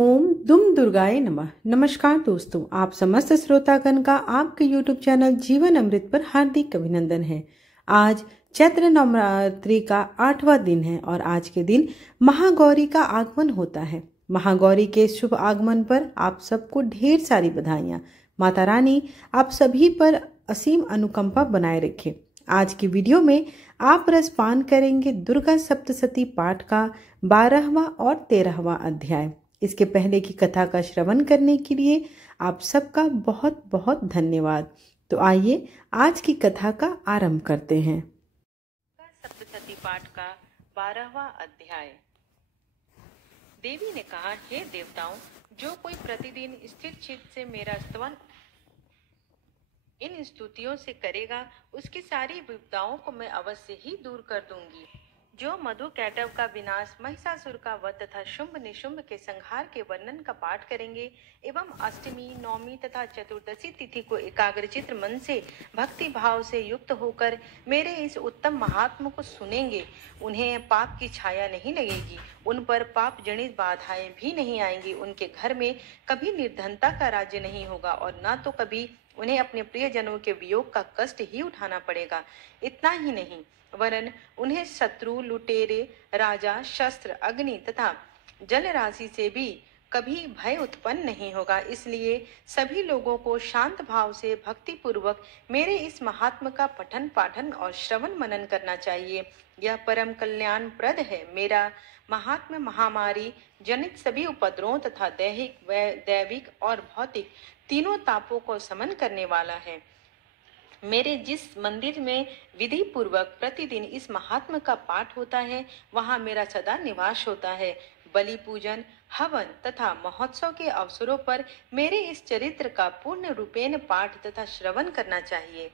ओम दुम दुर्गाय नमः। नमस्कार दोस्तों, आप समस्त श्रोतागण का आपके YouTube चैनल जीवन अमृत पर हार्दिक अभिनंदन है। आज चैत्र नवरात्रि का 8वां दिन है और आज के दिन महागौरी का आगमन होता है। महागौरी के शुभ आगमन पर आप सबको ढेर सारी बधाइयाँ। माता रानी आप सभी पर असीम अनुकंपा बनाए रखे। आज की वीडियो में आप रसपान करेंगे दुर्गा सप्तशती पाठ का 12वां और 13वां अध्याय। इसके पहले की कथा का श्रवण करने के लिए आप सबका बहुत बहुत धन्यवाद। तो आइए आज की कथा का आरंभ करते हैं। सप्तशती पाठ का 12वां अध्याय। देवी ने कहा, हे देवताओं, जो कोई प्रतिदिन स्थिर चित्त से मेरा स्तवन इन स्तुतियों से करेगा, उसकी सारी विपदाओं को मैं अवश्य ही दूर कर दूंगी। जो मधु कैटव का विनाश, महिषासुर का वध तथा शुंभ निशुंभ के संहार के वर्णन का पाठ करेंगे एवं अष्टमी, नवमी तथा चतुर्दशी तिथि को एकाग्रचित्त मन से भक्ति भाव से युक्त होकर मेरे इस उत्तम महात्म को सुनेंगे, उन्हें पाप की छाया नहीं लगेगी, उन पर पाप जनित बाधाएं भी नहीं आएंगी। उनके घर में कभी निर्धनता का राज्य नहीं होगा और न तो कभी उन्हें अपने प्रियजनों के वियोग का कष्ट ही उठाना पड़ेगा। इतना ही नहीं, वरन उन्हें शत्रु, लुटेरे, राजा, शस्त्र, अग्नि तथा जल राशि से भी कभी भय उत्पन्न नहीं होगा। इसलिए सभी लोगों को शांत भाव से भक्ति पूर्वक मेरे इस महात्म का पठन पाठन और श्रवण मनन करना चाहिए। यह परम कल्याण प्रद है। मेरा महात्म्य महामारी जनित सभी उपद्रवों तथा दैविक और भौतिक तीनों तापों को समन करने वाला है। मेरे जिस मंदिर में विधि पूर्वक प्रतिदिन इस महात्म का पाठ होता है, वहाँ मेरा सदा निवास होता है। बलि पूजन, हवन तथा महोत्सव के अवसरों पर मेरे इस चरित्र का पूर्ण रूपेण पाठ तथा श्रवण करना चाहिए।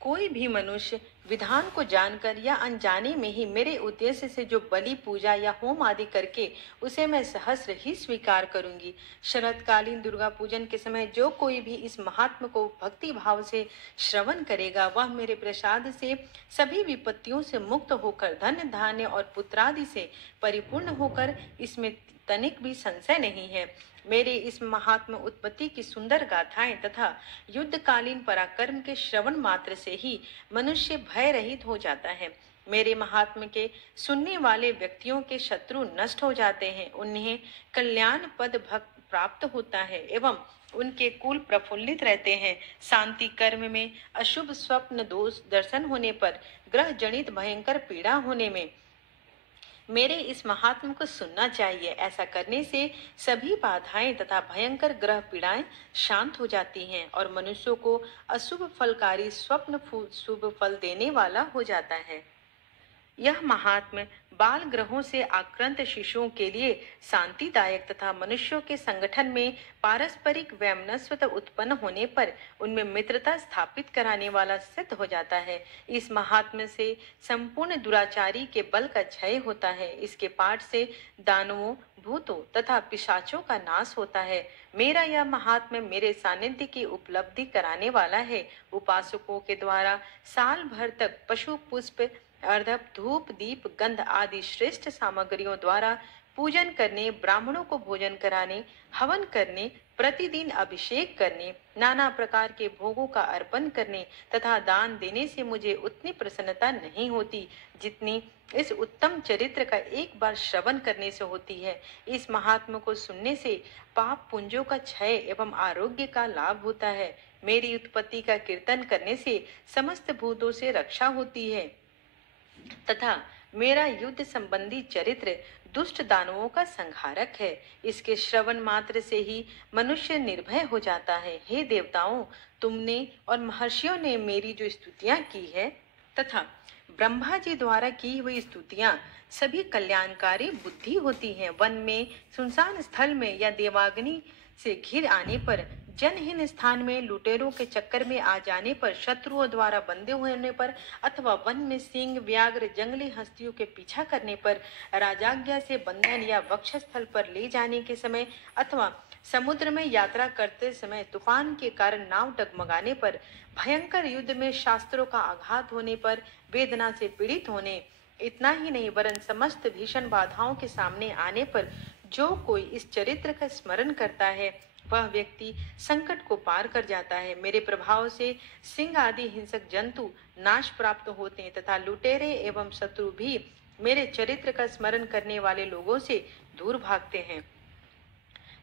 कोई भी मनुष्य विधान को जानकर या अनजाने में ही मेरे उद्देश्य से जो बलि पूजा या होम आदि करके उसे मैं सहस्र ही स्वीकार करूंगी। शरतकालीन दुर्गा पूजन के समय जो कोई भी इस महात्म को भक्ति भाव से श्रवण करेगा, वह मेरे प्रसाद से सभी विपत्तियों से मुक्त होकर धन धान्य और पुत्रादि से परिपूर्ण होकर, इसमें तनिक भी संशय नहीं है। मेरे इस महात्म उत्पत्ति की सुंदर गाथाएं तथा युद्धकालीन पराक्रम के श्रवण मात्र से ही मनुष्य भय रहित हो जाता है। मेरे महात्म के सुनने वाले व्यक्तियों के शत्रु नष्ट हो जाते हैं, उन्हें कल्याण पद भक्त प्राप्त होता है एवं उनके कुल प्रफुल्लित रहते हैं। शांति कर्म में अशुभ स्वप्न दोष दर्शन होने पर, ग्रह जनित भयंकर पीड़ा होने में मेरे इस महात्म को सुनना चाहिए। ऐसा करने से सभी बाधाएं तथा भयंकर ग्रह पीड़ाएं शांत हो जाती हैं और मनुष्यों को अशुभ फलकारी स्वप्न शुभ फल देने वाला हो जाता है। यह महात्म बाल ग्रहों से आक्रांत शिशुओं के लिए शांतिदायक तथा मनुष्यों के संगठन में पारस्परिक वैमनस्यता उत्पन्न होने पर उनमें मित्रता स्थापित कराने वाला सिद्ध हो जाता है। इस महात्म से संपूर्ण दुराचारी के बल का क्षय होता है। इसके पाठ से दानवों, भूतों तथा पिशाचों का नाश होता है। मेरा यह महात्म्य मेरे सानिध्य की उपलब्धि कराने वाला है। उपासकों के द्वारा साल भर तक पशु, पुष्प, अर्धप, धूप, दीप, गंध आदि श्रेष्ठ सामग्रियों द्वारा पूजन करने, ब्राह्मणों को भोजन कराने, हवन करने, प्रतिदिन अभिषेक करने, नाना प्रकार के भोगों का अर्पण करने तथा दान देने से मुझे उतनी प्रसन्नता नहीं होती जितनी इस उत्तम चरित्र का एक बार श्रवण करने से होती है। इस महात्म को सुनने से पाप पुंजों का क्षय एवं आरोग्य का लाभ होता है। मेरी उत्पत्ति का कीर्तन करने से समस्त भूतों से रक्षा होती है तथा मेरा युद्ध संबंधी चरित्र दुष्ट दानवों का संहारक है। इसके श्रवण मात्र से ही मनुष्य निर्भय हो जाता है। हे देवताओं, तुमने और महर्षियों ने मेरी जो स्तुतियां की है तथा ब्रह्मा जी द्वारा की हुई स्तुतियां सभी कल्याणकारी बुद्धि होती हैं। वन में, सुनसान स्थल में या देवाग्नि से घिर आने पर, जनहीन स्थान में लुटेरों के चक्कर में आ जाने पर, शत्रुओं द्वारा बंधे होने पर अथवा वन में सिंह, व्याघ्र, जंगली हस्तियों के पीछा करने पर, राजाज्ञा से बंधन या वक्षस्थल पर ले जाने के समय अथवा समुद्र में यात्रा करते समय तूफान के कारण नाव डगमगाने पर, भयंकर युद्ध में शास्त्रों का आघात होने पर, वेदना से पीड़ित होने, इतना ही नहीं वरन समस्त भीषण बाधाओं के सामने आने पर, जो कोई इस चरित्र का स्मरण करता है वह व्यक्ति संकट को पार कर जाता है। मेरे प्रभाव से सिंह आदि हिंसक जंतु नाश प्राप्त होते हैं तथा लुटेरे एवं शत्रु भी मेरे चरित्र का स्मरण करने वाले लोगों से दूर भागते हैं।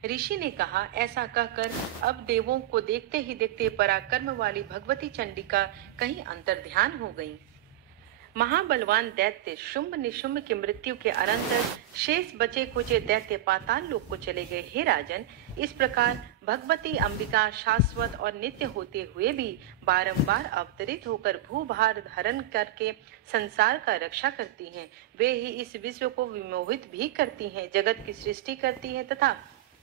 ऋषि ने कहा, ऐसा कहकर अब देवों को देखते ही देखते पराक्रम वाली भगवती चंडिका कहीं अंतर्ध्यान हो गई। महाबलवान दैत्य शुंभ निशुंभ की मृत्यु के अनंतर शेष बचे कुचे दैत्य पाताल लोक को चले गए। हे राजन, इस प्रकार भगवती अंबिका शाश्वत और नित्य होते हुए भी बारंबार अवतरित होकर भूभार धारण करके संसार का रक्षा करती हैं। वे ही इस विश्व को विमोहित भी करती हैं, जगत की सृष्टि करती हैं तथा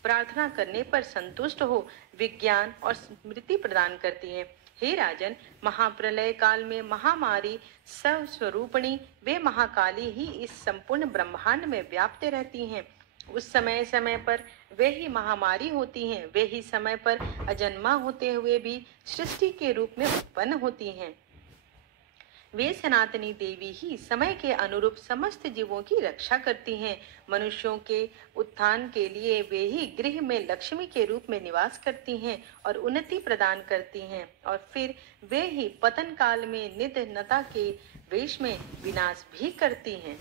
प्रार्थना करने पर संतुष्ट हो विज्ञान और स्मृति प्रदान करती हैं। हे राजन, महाप्रलय काल में महामारी स्वस्वरूपिणी वे महाकाली ही इस संपूर्ण ब्रह्मांड में व्याप्त रहती हैं। उस समय समय पर वे ही महामारी होती हैं, वे ही समय पर अजन्मा होते हुए भी सृष्टि के रूप में उत्पन्न होती हैं। वे सनातनी देवी ही समय के अनुरूप समस्त जीवों की रक्षा करती हैं। मनुष्यों के उत्थान के लिए वे ही गृह में लक्ष्मी के रूप में निवास करती हैं और उन्नति प्रदान करती हैं, और फिर वे ही पतन काल में निधनता के वेश में विनाश भी करती हैं।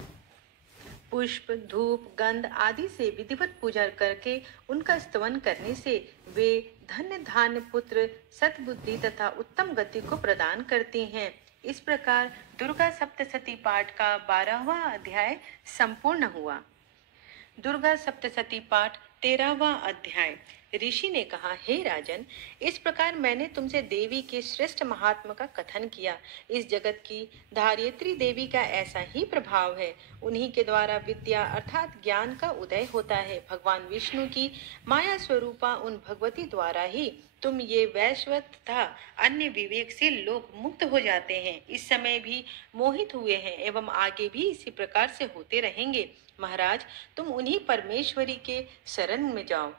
पुष्प, धूप, गंध आदि से विधिवत पूजा करके उनका स्तवन करने से वे धन्य धान्य पुत्र सद्बुद्धि तथा उत्तम गति को प्रदान करती हैं। इस प्रकार दुर्गा सप्तशती पाठ का 12वां अध्याय संपूर्ण हुआ। दुर्गा सप्तशती पाठ 13वां अध्याय। ऋषि ने कहा, हे राजन, इस प्रकार मैंने तुमसे देवी के श्रेष्ठ महात्मा का कथन किया। इस जगत की धारित्री देवी का ऐसा ही प्रभाव है। उन्हीं के द्वारा विद्या अर्थात ज्ञान का उदय होता है। भगवान विष्णु की माया स्वरूपा उन भगवती द्वारा ही तुम ये वैश्व तथा अन्य विवेकशील लोग मुक्त हो जाते हैं। इस समय भी मोहित हुए हैं एवं आगे भी इसी प्रकार से होते रहेंगे। महाराज, तुम उन्हीं परमेश्वरी के शरण में जाओ।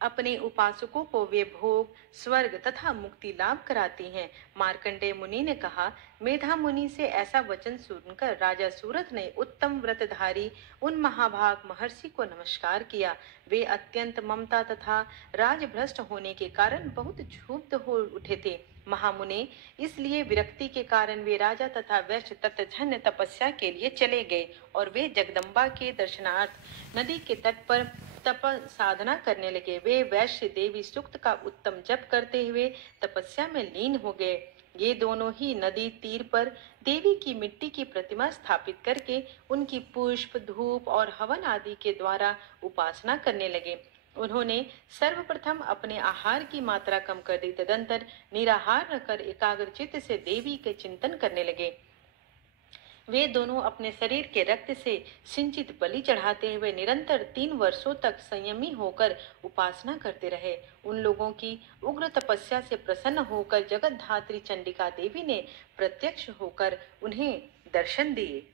अपने उपासकों को वे भोग, स्वर्ग तथा मुक्ति लाभ कराती हैं। मार्कंडेय मुनि ने कहा, मेधा मुनि से ऐसा वचन सुनकर राजा सूरत ने उत्तम व्रतधारी उन महाभाग महर्षि को नमस्कार किया। वे अत्यंत ममता तथा राजभ्रष्ट होने के कारण बहुत क्षुब्ध हो उठे थे। महामुने, इसलिए विरक्ति के कारण वे राजा तथा वैश्य तत्जन्य तपस्या के लिए चले गए और वे जगदम्बा के दर्शनार्थ नदी के तट पर तप साधना करने लगे। वे वैश्य देवी सूक्त का उत्तम जप करते हुए तपस्या में लीन हो गए। ये दोनों ही नदी तीर पर देवी की मिट्टी की प्रतिमा स्थापित करके उनकी पुष्प, धूप और हवन आदि के द्वारा उपासना करने लगे। उन्होंने सर्वप्रथम अपने आहार की मात्रा कम कर दी, तदंतर निराहार रहकर एकाग्रचित्त से देवी के चिंतन करने लगे। वे दोनों अपने शरीर के रक्त से सिंचित बलि चढ़ाते हुए निरंतर 3 वर्षों तक संयमी होकर उपासना करते रहे। उन लोगों की उग्र तपस्या से प्रसन्न होकर जगत धात्री चंडिका देवी ने प्रत्यक्ष होकर उन्हें दर्शन दिए।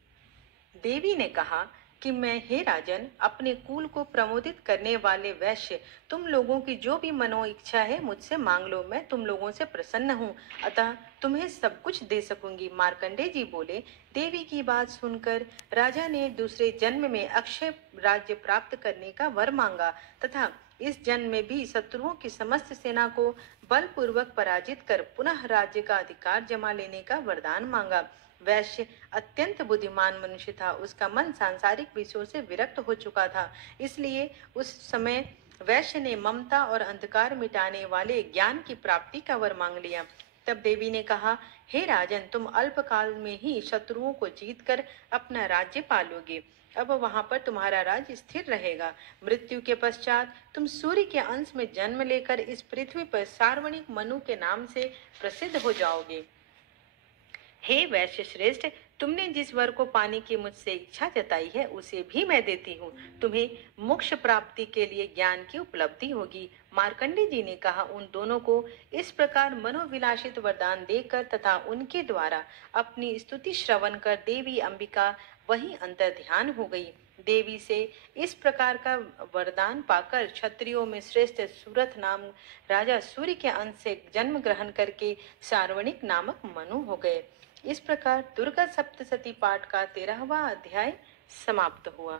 देवी ने कहा कि मैं, हे राजन, अपने कुल को प्रमोदित करने वाले वैश्य, तुम लोगों की जो भी मनो इच्छा है मुझसे मांग लो, मैं तुम लोगों से प्रसन्न हूँ, अतः तुम्हें सब कुछ दे सकूंगी। मार्कंडेय जी बोले, देवी की बात सुनकर राजा ने दूसरे जन्म में अक्षय राज्य प्राप्त करने का वर मांगा तथा इस जन्म में भी शत्रुओं की समस्त सेना को बलपूर्वक पराजित कर पुनः राज्य का अधिकार जमा लेने का वरदान मांगा। वैश्य अत्यंत बुद्धिमान मनुष्य था। उसका मन सांसारिक विषयों से विरक्त हो चुका था, इसलिए उस समय वैश्य ने ममता और अंधकार मिटाने वाले ज्ञान की प्राप्ति का वर मांग लिया। तब देवी ने कहा, हे राजन, तुम अल्पकाल में ही शत्रुओं को जीतकर अपना राज्य पालोगे। अब वहां पर तुम्हारा राज्य स्थिर रहेगा। मृत्यु के पश्चात तुम सूर्य के अंश में जन्म लेकर इस पृथ्वी पर सार्वणिक मनु के नाम से प्रसिद्ध हो जाओगे। हे वैश्य श्रेष्ठ, तुमने जिस वर को पाने की मुझसे इच्छा जताई है उसे भी मैं देती हूँ। तुम्हें मोक्ष प्राप्ति के लिए ज्ञान की उपलब्धि होगी। मार्कंडेय जी ने कहा, उन दोनों को इस प्रकार मनोविलासित वरदान देकर तथा उनके द्वारा अपनी स्तुति श्रवण कर देवी अंबिका वहीं अंतर्ध्यान हो गई। देवी से इस प्रकार का वरदान पाकर क्षत्रियों में श्रेष्ठ सूरत नाम राजा सूर्य के अंश से जन्म ग्रहण करके सार्वणिक नामक मनु हो गए। इस प्रकार दुर्गा सप्तशती पाठ का 13वां अध्याय समाप्त हुआ।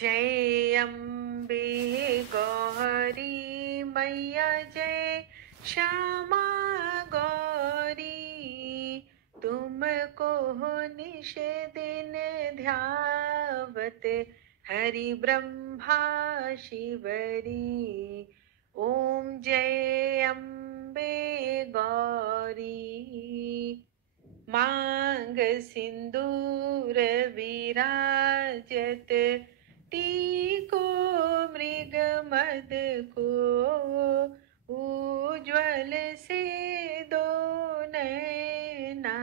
जय अम्बे गौरी मैया जय श्यामा गौरी, तुमको निश दिन ध्यावत हरि ब्रह्मा शिवरी। ओम जय अम्बे गौरी। मांग सिंदूर विराजत, टीको मृग मद को, उज्ज्वल से दो नैना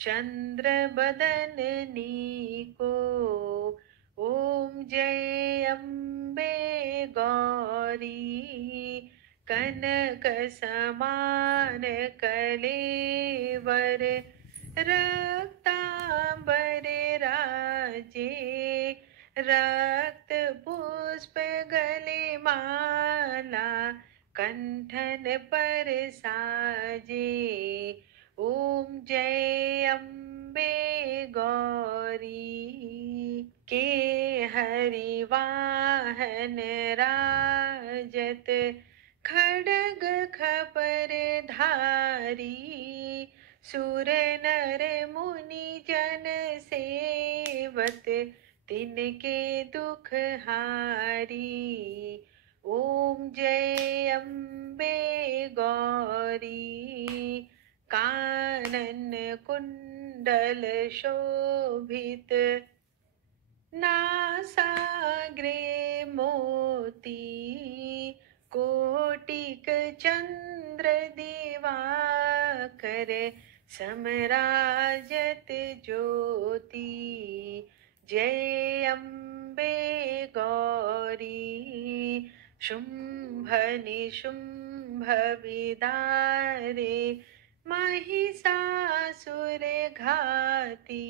चंद्र बदननी को। ओम जय अम्बे गौरी। कनक समान कलेवर, रक्तांबर राजे, रक्त पुष्प गले माला कंठन पर साजे। ओम जय अम्बे गौरी। के हरि वाहन राजत, खड्ग खपर धारी, सुर नर मुनि जन सेवत, तिनके दुख हारी। ओम जय अम्बे गौरी। कानन कुंडल शोभित, नासाग्रे मोती, कोटिक चंद्र दिवाकर, समराजत ज्योति। जय अम्बे गौरी। शुंभ निशुंभ विदारे, महिषासुर घाती,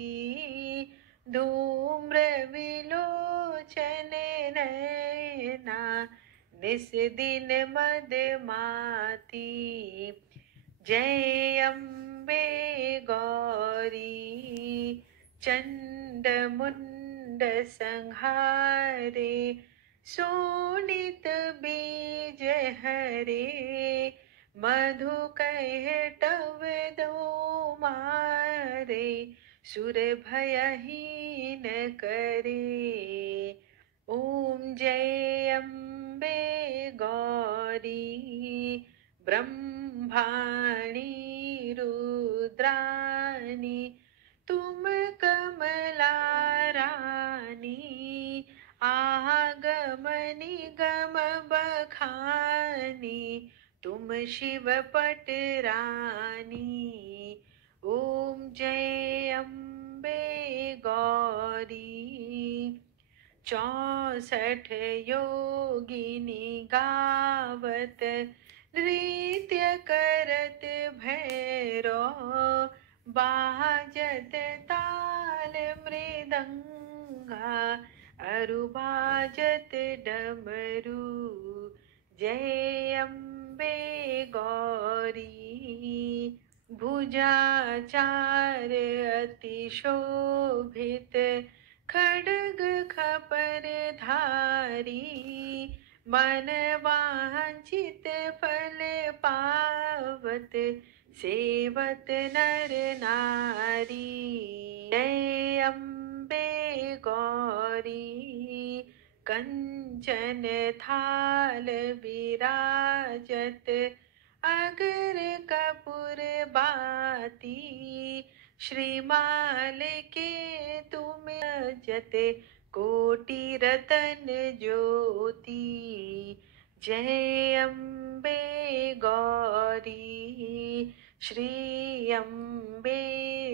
धूम्र विलोचन नैना, निस दिन मदमाती। जय अम्बे गौरी। चंड मुंड संहारे, शोणित बीज हरे, मधु कहटव दो मारे, सुर भयहीन करे। ओम जय अम्बे गौरी। ब्रह्माणी रुद्राणी, तुम कमला रानी, आगम निगम बखानी, तुम शिव पट रानी। ओम जय अम्बे गौरी। 64 योगिनी गावत, नृत्य करत भैरो, बाजत ताल मृदंगा, अरु बाजत डमरू। जय अम्बे गौरी। भुजाचार अति शोभित, खड्ग खपर धारी, मन वांछित फल पावत, सेवत नर नारी। जय अम्बे गौरी। कंचन थाल विराजत, अगर कपूर बाती, श्रीमाल के तुम जते, कोटि रतन ज्योति। जय अम्बे गौरी। श्री अम्बे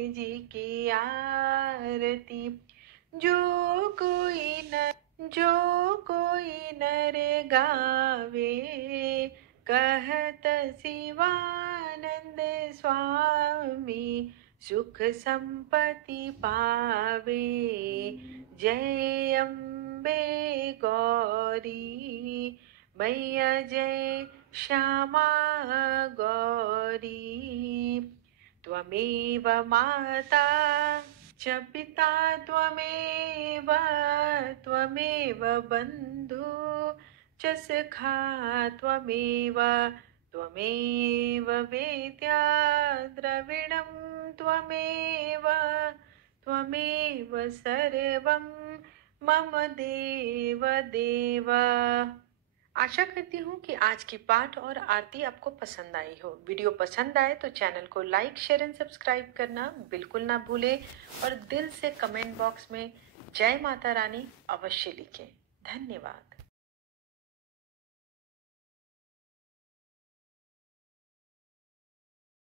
जी की आरती, जो कोई नर गावे, कहत शिवानंद स्वामी, सुख संपत्ति पावे। जय अम्बे गौरी। मैया जय श्यामा गौरी। त्वमेव माता च पिता त्वमेव त्वमेव बन्धु च सखा त्वमेव त्वमेव वेद्या द्रविणं त्वमेव त्वमेव सर्वं मम देव देव। आशा करती हूँ कि आज की पाठ और आरती आपको पसंद आई हो। वीडियो पसंद आए तो चैनल को लाइक शेयर एंड सब्सक्राइब करना बिल्कुल ना भूलें और दिल से कमेंट बॉक्स में जय माता रानी अवश्य लिखें। धन्यवाद।